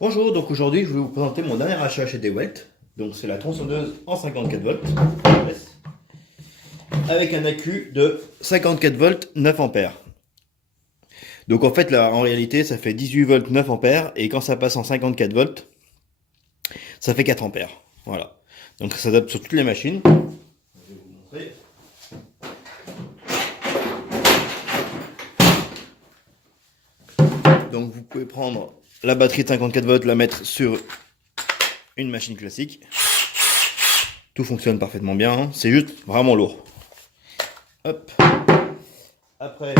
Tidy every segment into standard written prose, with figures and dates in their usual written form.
Bonjour, donc aujourd'hui je vais vous présenter mon dernier achat chez DeWalt. Donc c'est la tronçonneuse en 54 volts avec un accu de 54 volts 9 ampères. Donc en fait là en réalité ça fait 18 volts 9 ampères et quand ça passe en 54 volts ça fait 4 ampères. Voilà. Donc ça s'adapte sur toutes les machines. Je vais vous montrer. Donc vous pouvez prendre la batterie de 54 volts, la mettre sur une machine classique. Tout fonctionne parfaitement bien, hein. C'est juste vraiment lourd. Hop. Après,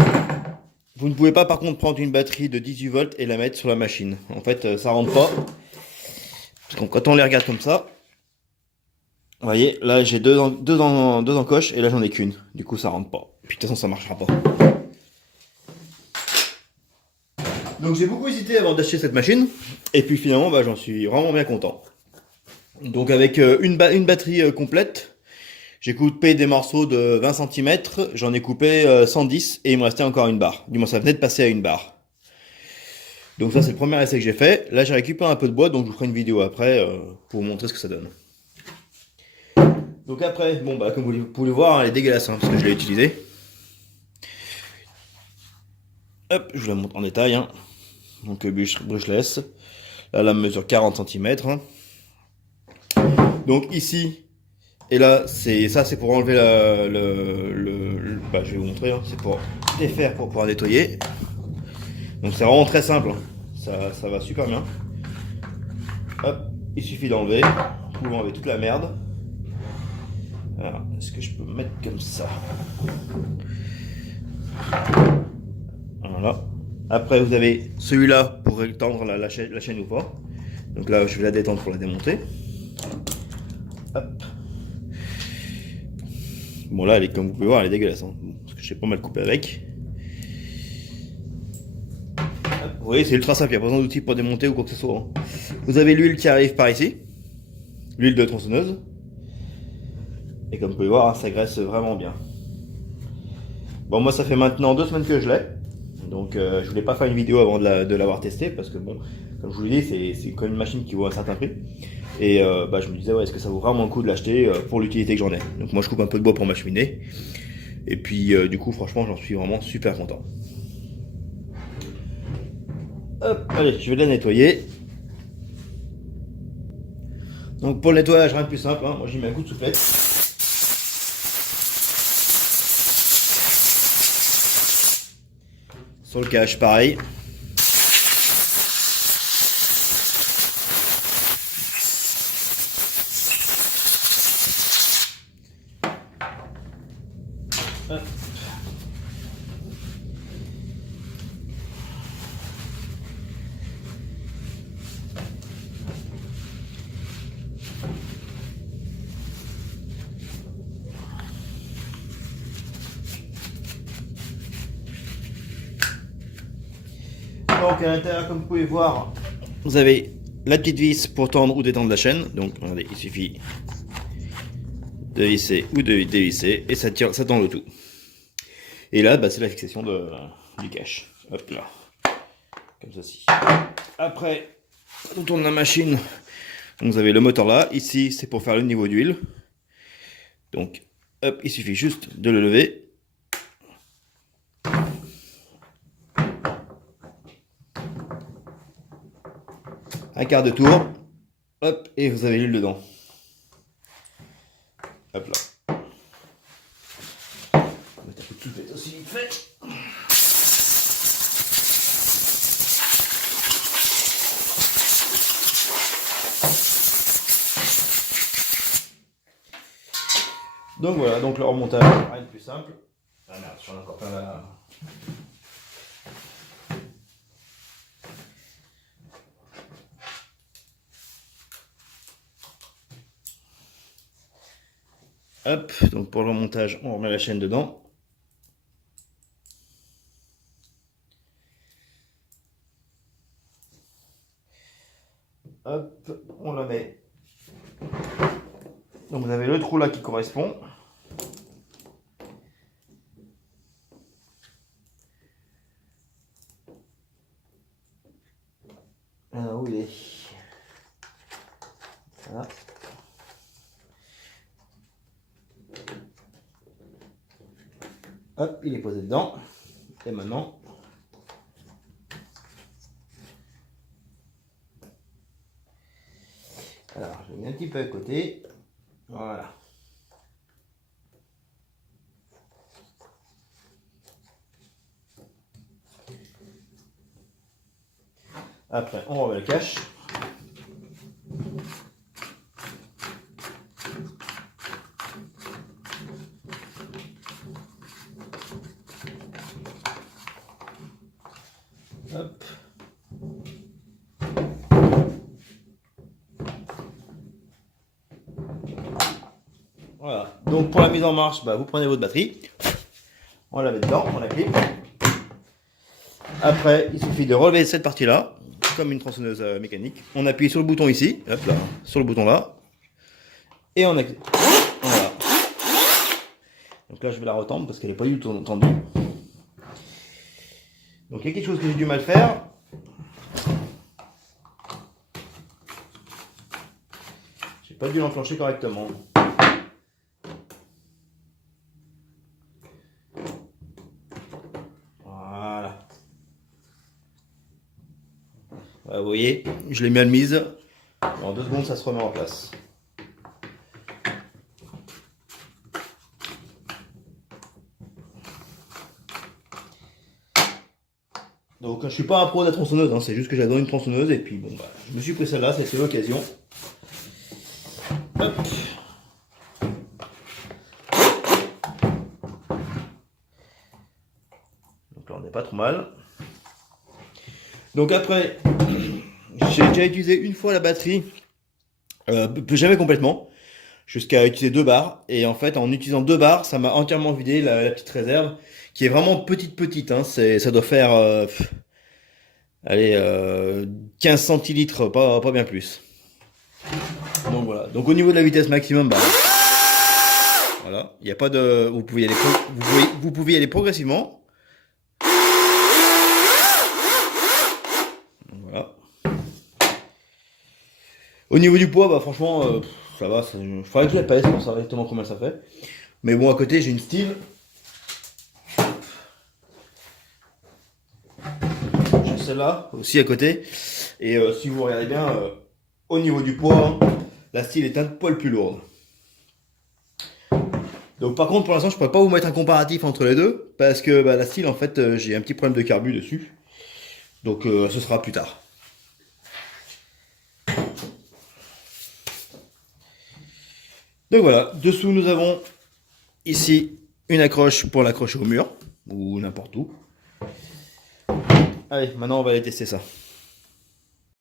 vous ne pouvez pas par contre prendre une batterie de 18 volts et la mettre sur la machine. En fait, ça rentre pas. Parce que quand on les regarde comme ça, vous voyez, là j'ai deux encoches et là j'en ai qu'une. Du coup, ça rentre pas. Puis de toute façon, ça marchera pas. Donc j'ai beaucoup hésité avant d'acheter cette machine. Et puis finalement, j'en suis vraiment bien content. Donc avec une batterie complète, j'ai coupé des morceaux de 20 cm, j'en ai coupé 110 et il me restait encore une barre. Du moins, ça venait de passer à une barre. Donc ça, c'est le premier essai que j'ai fait. Là, j'ai récupéré un peu de bois, donc je vous ferai une vidéo après pour vous montrer ce que ça donne. Donc après, comme vous pouvez le voir, elle est dégueulasse, hein, parce que je l'ai utilisée. Hop, je vous la montre en détail, hein. Donc brushless. Là, la mesure 40 cm. Donc ici, et là, c'est pour enlever je vais vous montrer, hein, c'est pour défaire pour pouvoir nettoyer. Donc c'est vraiment très simple, hein. Ça va super bien. Hop, il suffit d'enlever. Vous pouvez enlever toute la merde. Alors, est-ce que je peux me mettre comme ça? Voilà. Après, vous avez celui-là pour étendre la chaîne ou pas. Donc là, je vais la détendre pour la démonter. Hop. Bon, là, comme vous pouvez voir, elle est dégueulasse, hein, parce que j'ai pas mal coupé avec. Hop. Vous voyez, c'est ultra simple, il n'y a pas besoin d'outils pour démonter ou quoi que ce soit, hein. Vous avez l'huile qui arrive par ici, l'huile de tronçonneuse. Et comme vous pouvez voir, hein, ça graisse vraiment bien. Bon, moi, ça fait maintenant 2 semaines que je l'ai. Donc, je voulais pas faire une vidéo avant de l'avoir testé parce que, bon, comme je vous l'ai dit, c'est quand même une machine qui vaut un certain prix. Et je me disais, ouais, est-ce que ça vaut vraiment le coup de l'acheter pour l'utilité que j'en ai? Donc, moi, je coupe un peu de bois pour ma cheminée. Et puis, du coup, franchement, j'en suis vraiment super content. Hop, allez, je vais la nettoyer. Donc, pour le nettoyage, rien de plus simple, hein. Moi, j'y mets un coup de soufflette. Sur le cache, pareil. Hop. Donc, à l'intérieur, comme vous pouvez voir, vous avez la petite vis pour tendre ou détendre la chaîne. Donc, regardez, il suffit de visser ou de dévisser et ça tient, ça tend le tout. Et là, c'est la fixation du cache. Hop là, comme ceci. Après, on tourne la machine. Donc, vous avez le moteur là. Ici, c'est pour faire le niveau d'huile. Donc, hop, il suffit juste de le lever. Un quart de tour. Hop, et vous avez l'huile dedans. Hop là. On va mettre un coup de soufflette aussi vite fait. Donc voilà, donc le remontage, rien de plus simple. Ah merde, j'en ai encore plein là. Hop, donc pour le remontage, on remet la chaîne dedans. Hop, on la met. Donc vous avez le trou là qui correspond. Alors où il est? Voilà. Hop, il est posé dedans. Et maintenant, alors je le mets un petit peu à côté. Voilà. Après, on remet le cache. Hop. Voilà. Donc pour la mise en marche, vous prenez votre batterie, on la met dedans, on la clip. Après, il suffit de relever cette partie-là, comme une tronçonneuse mécanique. On appuie sur le bouton ici, hop là, sur le bouton là, et on active. Voilà. Donc là, je vais la retendre parce qu'elle n'est pas du tout tendue. Donc il y a quelque chose que j'ai du mal à faire. J'ai pas dû l'enclencher correctement. Voilà. Voilà, vous voyez, je l'ai mis à la mise. En 2 secondes, ça se remet en place. Donc je suis pas un pro de la tronçonneuse, hein, c'est juste que j'adore une tronçonneuse et puis bon je me suis pris celle-là, c'est l'occasion. Hop. Donc là on n'est pas trop mal. Donc après, j'ai déjà utilisé une fois la batterie, jamais complètement, jusqu'à utiliser 2 barres. Et en fait en utilisant 2 barres, ça m'a entièrement vidé la petite réserve, qui est vraiment petite, hein, ça doit faire... allez, 15 centilitres, pas bien plus. Donc voilà. Donc au niveau de la vitesse maximum, voilà, il n'y a pas de, vous pouvez y aller progressivement. Voilà. Au niveau du poids, franchement, ça va. Il faudrait que je la pèse pour savoir exactement combien ça fait. Mais bon, à côté, j'ai une style. Celle-là aussi à côté, et si vous regardez bien au niveau du poids, la style est un poil plus lourde. Donc par contre pour l'instant je pourrais pas vous mettre un comparatif entre les deux parce que la style en fait j'ai un petit problème de carbu dessus, donc ce sera plus tard. Donc voilà, dessous nous avons ici une accroche pour l'accrocher au mur ou n'importe où. Allez, maintenant on va aller tester ça.